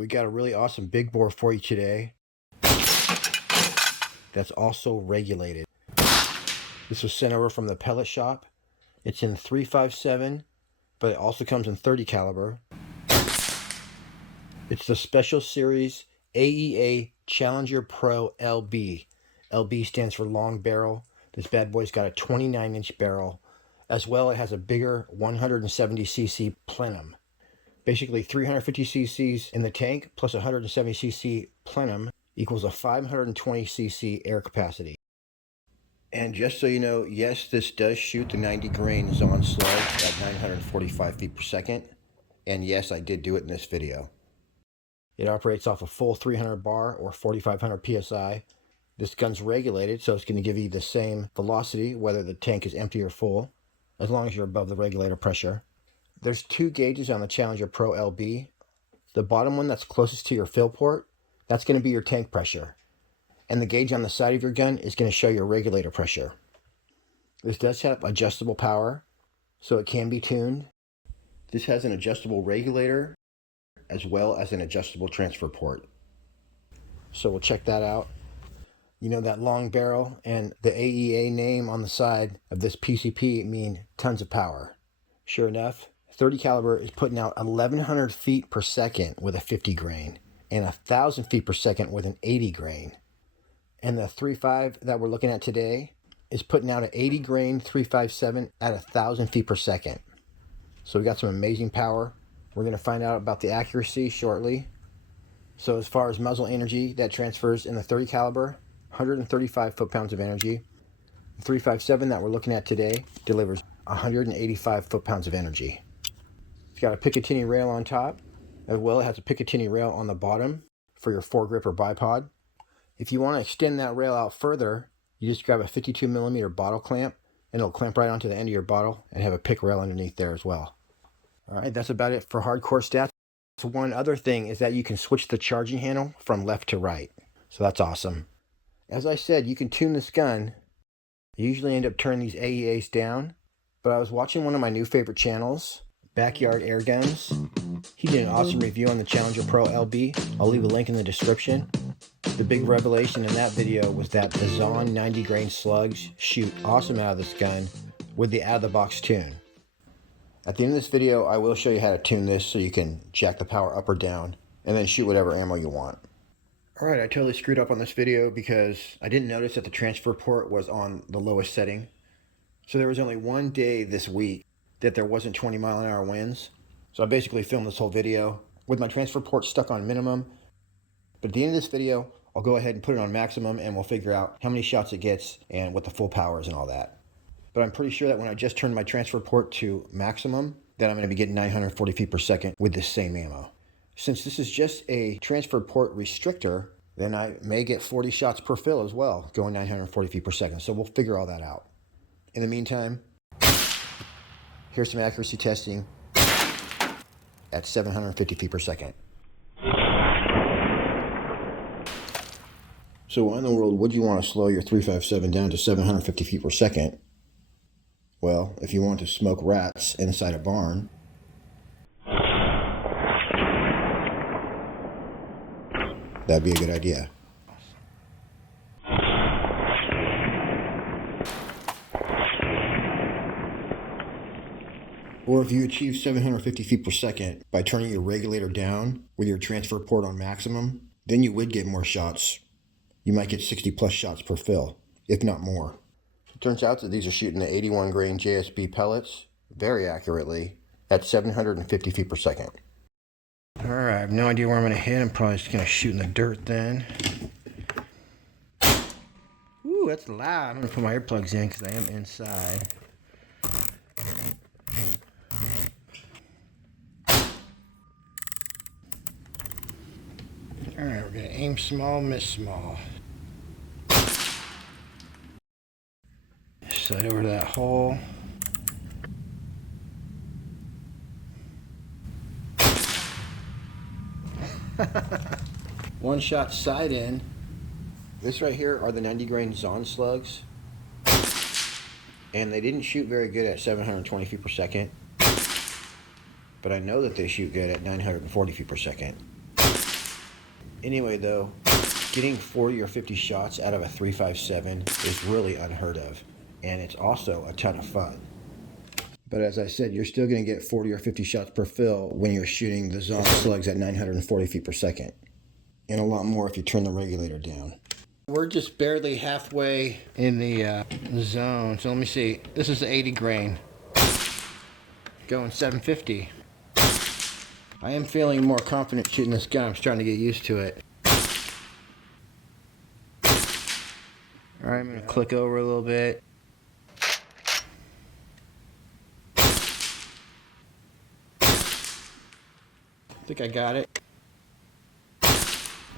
we got a really awesome big bore for you today that's also regulated. This was sent over from the pellet shop. It's in 357, but it also comes in 30 caliber. It's the Special Series AEA Challenger Pro LB. LB stands for long barrel. This bad boy's got a 29-inch barrel. As well, it has a bigger 170cc plenum. Basically 350cc in the tank plus 170cc plenum equals a 520cc air capacity. And just so you know, yes, this does shoot the 90 grain ZAN slug at 945 feet per second. And yes, I did do it in this video. It operates off a full 300 bar or 4,500 psi. This gun's regulated, so it's going to give you the same velocity whether the tank is empty or full, as long as you're above the regulator pressure. There's two gauges on the Challenger Pro LB. The bottom one that's closest to your fill port, that's going to be your tank pressure. And the gauge on the side of your gun is going to show your regulator pressure. This does have adjustable power, so it can be tuned. This has an adjustable regulator, as well as an adjustable transfer port. So we'll check that out. You know, that long barrel and the AEA name on the side of this PCP mean tons of power. Sure enough, 30 caliber is putting out 1,100 feet per second with a 50 grain and 1,000 feet per second with an 80 grain. And the 3.5 that we're looking at today is putting out an 80 grain 357 at 1,000 feet per second. So we got some amazing power. We're going to find out about the accuracy shortly. So as far as muzzle energy, that transfers in the 30 caliber, 135 foot-pounds of energy. The 357 that we're looking at today delivers 185 foot-pounds of energy. It's got a Picatinny rail on top, as well it has a Picatinny rail on the bottom for your foregrip or bipod. If you want to extend that rail out further, you just grab a 52mm bottle clamp, and it'll clamp right onto the end of your bottle and have a pick rail underneath there as well. All right, that's about it for hardcore stats. So one other thing is that you can switch the charging handle from left to right. So that's awesome. As I said, you can tune this gun. I usually end up turning these AEAs down, but I was watching one of my new favorite channels, Backyard Air Guns. He did an awesome review on the Challenger Pro LB. I'll leave a link in the description. The big revelation in that video was that the ZAN 90 grain slugs shoot awesome out of this gun with the out-of-the-box tune. At the end of this video, I will show you how to tune this so you can jack the power up or down and then shoot whatever ammo you want. Alright, I totally screwed up on this video because I didn't notice that the transfer port was on the lowest setting. So there was only one day this week that there wasn't 20-mile-an-hour winds. So I basically filmed this whole video with my transfer port stuck on minimum. But at the end of this video, I'll go ahead and put it on maximum and we'll figure out how many shots it gets and what the full power is and all that. But I'm pretty sure that when I just turned my transfer port to maximum, that I'm going to be getting 940 feet per second with this same ammo. Since this is just a transfer port restrictor, then I may get 40 shots per fill as well, going 940 feet per second. So we'll figure all that out. In the meantime, here's some accuracy testing at 750 feet per second. So why in the world would you want to slow your 357 down to 750 feet per second? Well, if you want to smoke rats inside a barn, that'd be a good idea. Or if you achieve 750 feet per second by turning your regulator down with your transfer port on maximum, then you would get more shots. You might get 60 plus shots per fill, if not more. It turns out that these are shooting the 81 grain JSB pellets very accurately at 750 feet per second. Alright, I have no idea where I'm going to hit. I'm probably just going to shoot in the dirt then. Ooh, that's loud. I'm going to put my earplugs in because I am inside. Alright, we're going to aim small, miss small. Slide over to that hole. One shot side in. This right here are the 90 grain ZAN slugs. And they didn't shoot very good at 720 feet per second. But I know that they shoot good at 940 feet per second. Anyway, though, getting 40 or 50 shots out of a 357 is really unheard of, and it's also a ton of fun. But as I said, you're still going to get 40 or 50 shots per fill when you're shooting the ZAN slugs at 940 feet per second, and a lot more if you turn the regulator down. We're just barely halfway in the zone, so let me see. This is the 80 grain, going 750. I am feeling more confident shooting this gun. I'm starting to get used to it. Alright, I'm going to click over a little bit. I think I got it.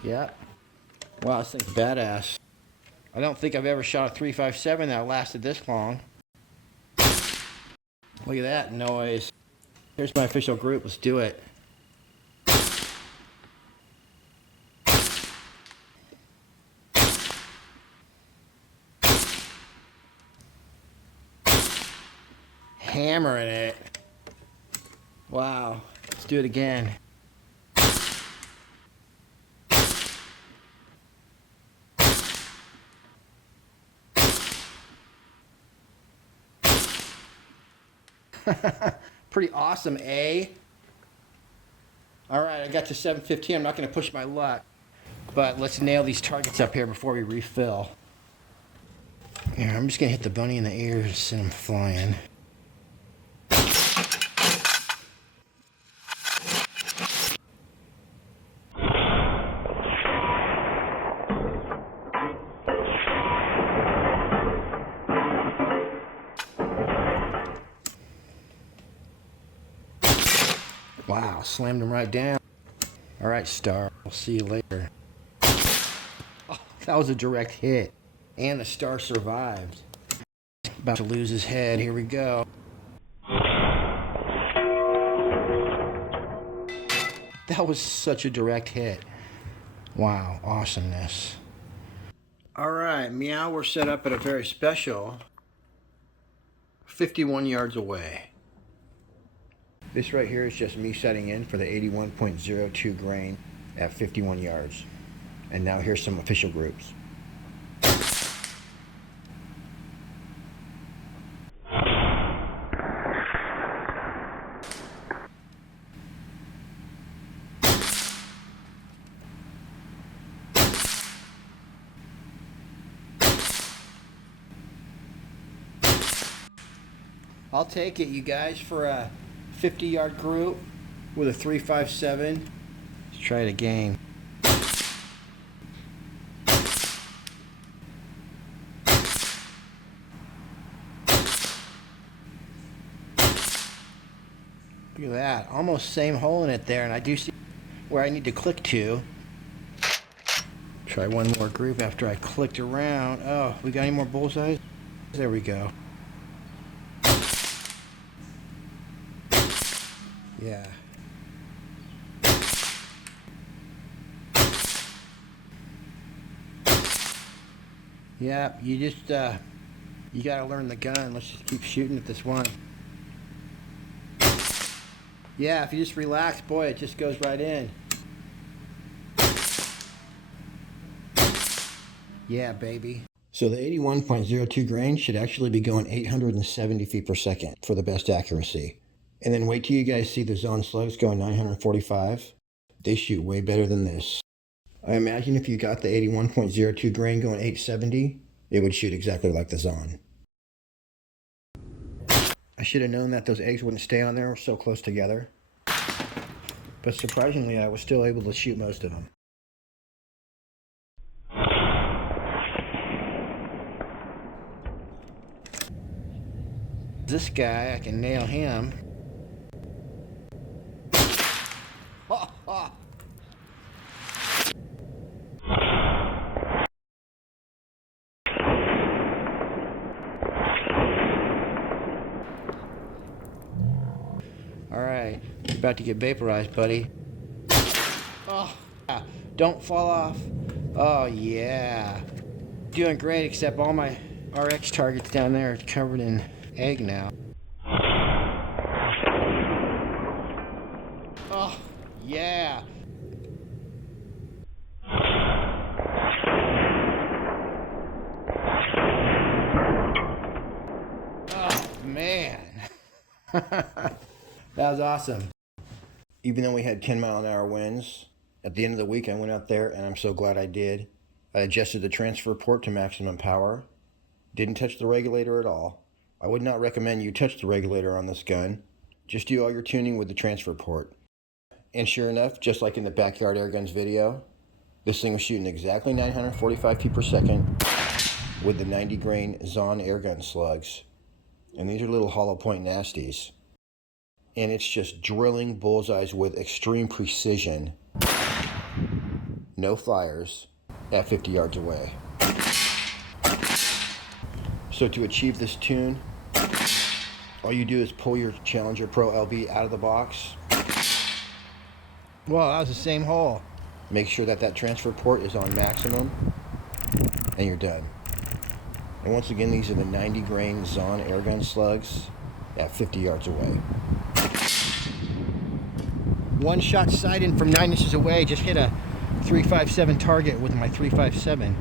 Yeah. Wow, this thing's badass. I don't think I've ever shot a 357 that lasted this long. Look at that noise. Here's my official group. Let's do it. Hammering it. Wow. Let's do it again. Pretty awesome, eh? Alright, I got to 715. I'm not going to push my luck. But let's nail these targets up here before we refill. Here, I'm just going to hit the bunny in the ears and send him flying. Wow, slammed him right down. Alright, Star, I'll see you later. Oh, that was a direct hit. And the Star survived. About to lose his head. Here we go. That was such a direct hit. Wow, awesomeness. Alright, meow, we're set up at a very special 51 yards away. This right here is just me setting in for the 81.02 grain at 51 yards. And now here's some official groups. I'll take it, you guys, for a 50-yard group with a 357. Let's try it again. Look at that, almost same hole in it there, and I do see where I need to click to. Try one more group after I clicked around. Oh, we got any more bullseyes? There we go. Yeah. Yeah, you just, you gotta learn the gun. Let's just keep shooting at this one. Yeah, if you just relax, boy, it just goes right in. Yeah, baby. So the 81.02 grain should actually be going 870 feet per second for the best accuracy. And then wait till you guys see the ZAN slugs going 945. They shoot way better than this. I imagine if you got the 81.02 grain going 870, it would shoot exactly like the ZAN. I should have known that those eggs wouldn't stay on there so close together. But surprisingly, I was still able to shoot most of them. This guy, I can nail him. Alright, you're about to get vaporized, buddy. Oh, don't fall off. Oh, yeah. Doing great, except all my RX targets down there are covered in egg now. Oh, yeah. man. That was awesome. Even though we had 10-mile-an-hour winds, at the end of the week I went out there, and I'm so glad I did. I adjusted the transfer port to maximum power. Didn't touch the regulator at all. I would not recommend you touch the regulator on this gun. Just do all your tuning with the transfer port. And sure enough, just like in the Backyard Airguns video, this thing was shooting exactly 945 feet per second with the 90 grain ZAN Airgun Slugs. And these are little hollow point nasties. And it's just drilling bullseyes with extreme precision. No fires at 50 yards away. So to achieve this tune, all you do is pull your Challenger Pro LB out of the box. Well, that was the same hole. Make sure that that transfer port is on maximum, and you're done. And once again, these are the 90 grain ZAN Airgun Slugs at 50 yards away. One shot sight in from 9 inches away, just hit a 357 target with my 357.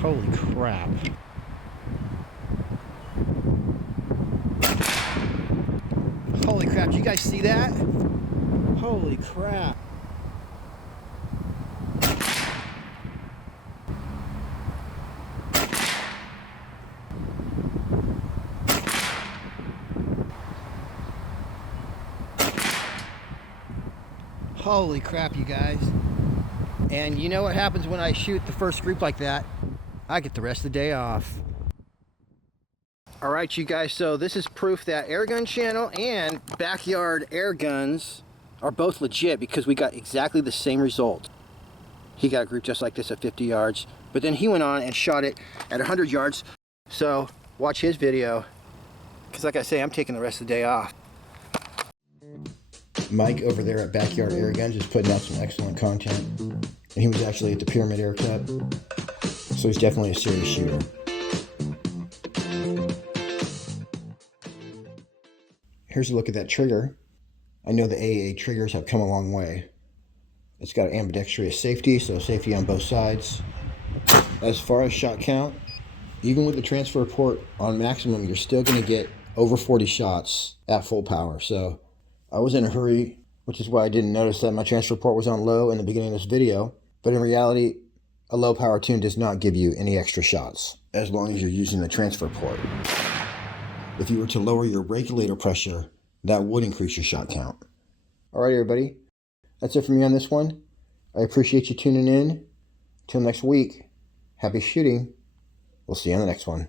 Holy crap. Holy crap, do you guys see that? Holy crap. Holy crap, you guys. And you know what happens when I shoot the first group like that? I get the rest of the day off. Alright, you guys, so this is proof that Airgun Channel and Backyard Airguns are both legit, because we got exactly the same result. He got a group just like this at 50 yards, but then he went on and shot it at 100 yards. So watch his video, because like I say, I'm taking the rest of the day off. Mike over there at Backyard Airguns is putting out some excellent content, and he was actually at the Pyramid Air Cup, so he's definitely a serious shooter. Here's a look at that trigger. I know the AEA triggers have come a long way. It's got ambidextrous safety, so safety on both sides. As far as shot count, even with the transfer port on maximum, you're still going to get over 40 shots at full power. So I was in a hurry, which is why I didn't notice that my transfer port was on low in the beginning of this video. But in reality, a low power tune does not give you any extra shots, as long as you're using the transfer port. If you were to lower your regulator pressure, that would increase your shot count. Alright everybody, that's it from me on this one. I appreciate you tuning in. Till next week, happy shooting. We'll see you on the next one.